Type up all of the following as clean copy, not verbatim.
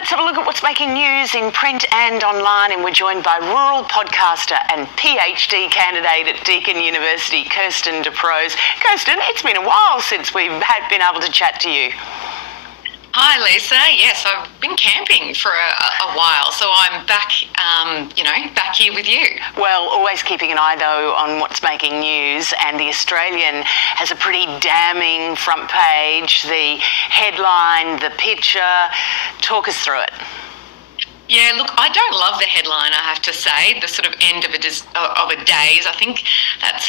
Let's have a look at what's making news in print and online, and we're joined by rural podcaster and PhD candidate at Deakin University, Kirsten Dioprese. Kirsten, it's been a while since we've been able to chat to you. Hi Lisa, yes, I've been camping for a while, so I'm back, back here with you. Well, always keeping an eye though on what's making news, and The Australian has a pretty damning front page, the headline, the picture. Talk us through it. Yeah, look, I don't love the headline, I have to say, the sort of end of a days. I think that's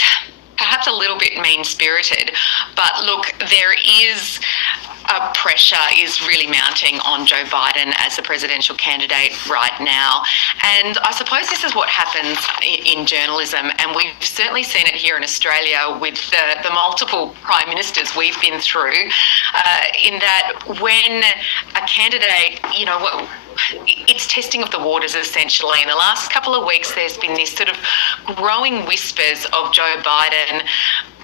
perhaps a little bit mean-spirited, but look, there is pressure is really mounting on Joe Biden as the presidential candidate right now. And I suppose this is what happens in journalism, and we've certainly seen it here in Australia with the multiple prime ministers we've been through, in that when a candidate, it's testing of the waters essentially. In the last couple of weeks, there's been this sort of growing whispers of Joe Biden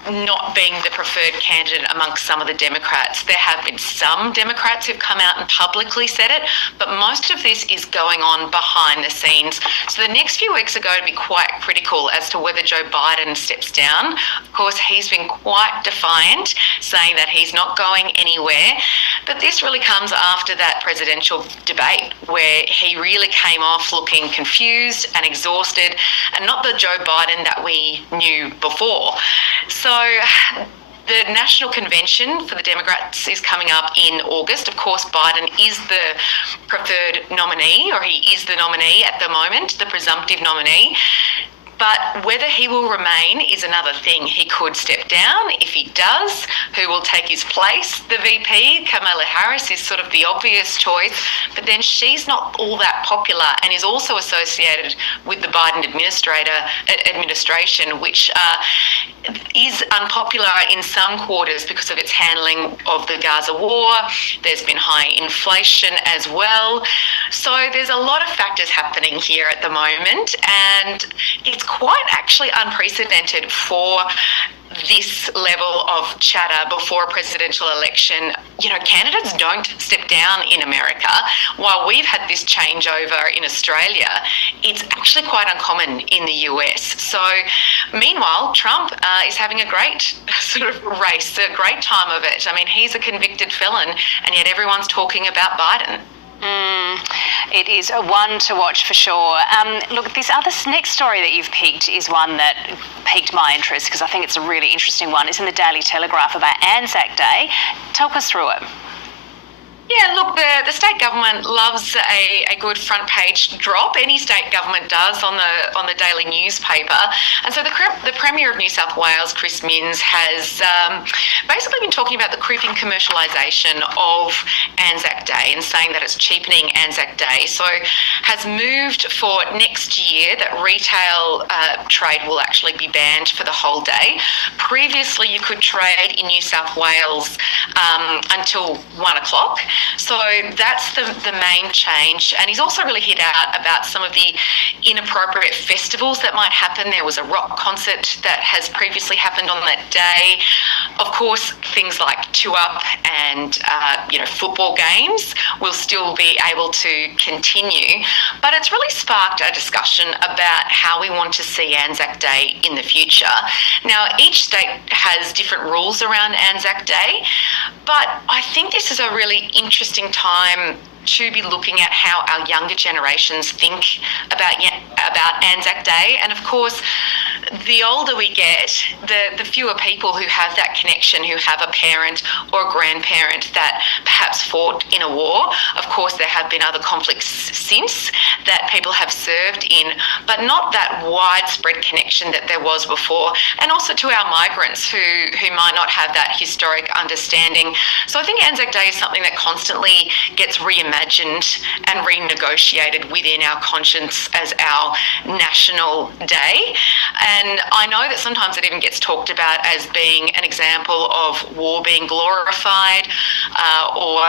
not being the preferred candidate amongst some of the Democrats. There have been some Democrats who've come out and publicly said it, but most of this is going on behind the scenes. So the next few weeks are going to be quite critical as to whether Joe Biden steps down. Of course, he's been quite defiant, saying that he's not going anywhere. But this really comes after that presidential debate where he really came off looking confused and exhausted, and not the Joe Biden that we knew before. So the National Convention for the Democrats is coming up in August. Of course, Biden is the preferred nominee, or he is the nominee at the moment, the presumptive nominee. But whether he will remain is another thing. He could step down. If he does, who will take his place? The VP, Kamala Harris, is sort of the obvious choice, but then she's not all that popular and is also associated with the Biden administration, which is unpopular in some quarters because of its handling of the Gaza war. There's been high inflation as well. So there's a lot of factors happening here at the moment, and it's quite actually unprecedented for this level of chatter before a presidential election. Candidates don't step down in America. While we've had this changeover in Australia, it's actually quite uncommon in the US. So meanwhile, Trump is having a great sort of race, a great time of it. I mean, he's a convicted felon, and yet everyone's talking about Biden. It is a one to watch for sure. Look, this next story that you've picked is one that piqued my interest because I think it's a really interesting one. It's in the Daily Telegraph about Anzac Day. Talk us through it. Yeah, look, the state government loves a good front page drop. Any state government does on the daily newspaper. And so the Premier of New South Wales, Chris Minns, has basically been talking about the creeping commercialisation of Anzac Day and saying that it's cheapening Anzac Day. So has moved for next year that retail trade will actually be banned for the whole day. Previously, you could trade in New South Wales until 1 o'clock. So that's the main change. And he's also really hit out about some of the inappropriate festivals that might happen. There was a rock concert that has previously happened on that day. Of course, things like Two-Up and football games will still be able to continue. But it's really sparked a discussion about how we want to see Anzac Day in the future. Now, each state has different rules around Anzac Day, but I think this is a really interesting time to be looking at how our younger generations think about Anzac Day. And of course, the older we get, the fewer people who have that connection, who have a parent or a grandparent that perhaps fought in a war. Of course, there have been other conflicts since that people have served in, but not that widespread connection that there was before. And also to our migrants who might not have that historic understanding. So I think Anzac Day is something that constantly gets reimagined and renegotiated within our conscience as our national day. And I know that sometimes it even gets talked about as being an example of war being glorified, or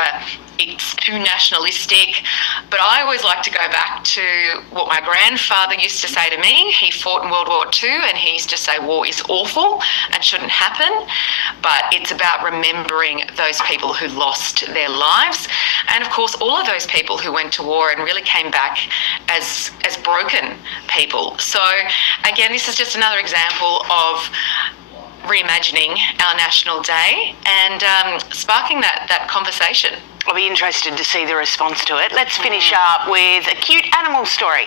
it's too nationalistic. But I always like to go back to what my grandfather used to say to me. He fought in World War II, and he used to say war is awful and shouldn't happen. But it's about remembering those people who lost their lives, and of course all of those people who went to war and really came back as broken people. So again, this is just another example of reimagining our National Day and sparking that conversation. I'll be interested to see the response to it. Let's finish up with a cute animal story.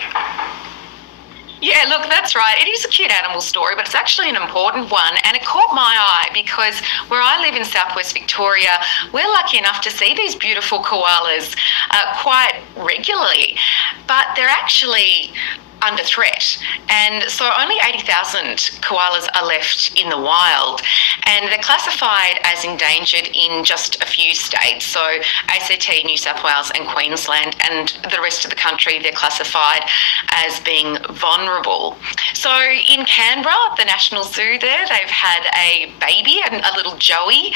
Yeah, look, that's right. It is a cute animal story, but it's actually an important one. And it caught my eye because where I live in southwest Victoria, we're lucky enough to see these beautiful koalas quite regularly. But they're actually under threat, and so only 80,000 koalas are left in the wild, and they're classified as endangered in just a few states, so ACT, New South Wales and Queensland, and the rest of the country they're classified as being vulnerable. So in Canberra, the National Zoo there, they've had a baby, a little Joey.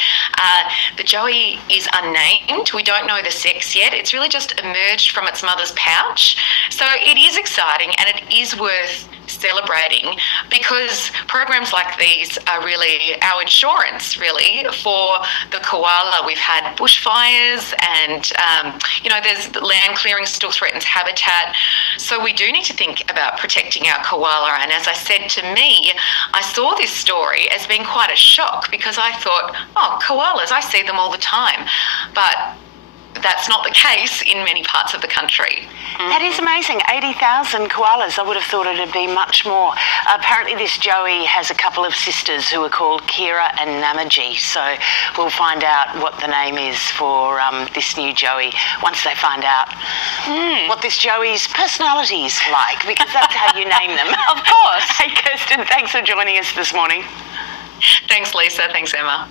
The Joey is unnamed. We don't know the sex yet. It's really just emerged from its mother's pouch. So it is exciting, and it is worth celebrating, because programs like these are really our insurance, really, for the koala. We've had bushfires, and there's land clearing still threatens habitat. So we do need to think about protecting our koala. And as I said, to me, I saw this story as being quite a shock, because I thought, oh, koalas, I see them all the time. But that's not the case in many parts of the country. That is amazing. 80,000 koalas. I would have thought it'd be much more. Apparently this Joey has a couple of sisters who are called Kira and Namaji, so we'll find out what the name is for this new Joey once they find out what this Joey's personality is like, because that's how you name them. Of course. Hey, Kirsten, thanks for joining us this morning. Thanks, Lisa. Thanks, Emma.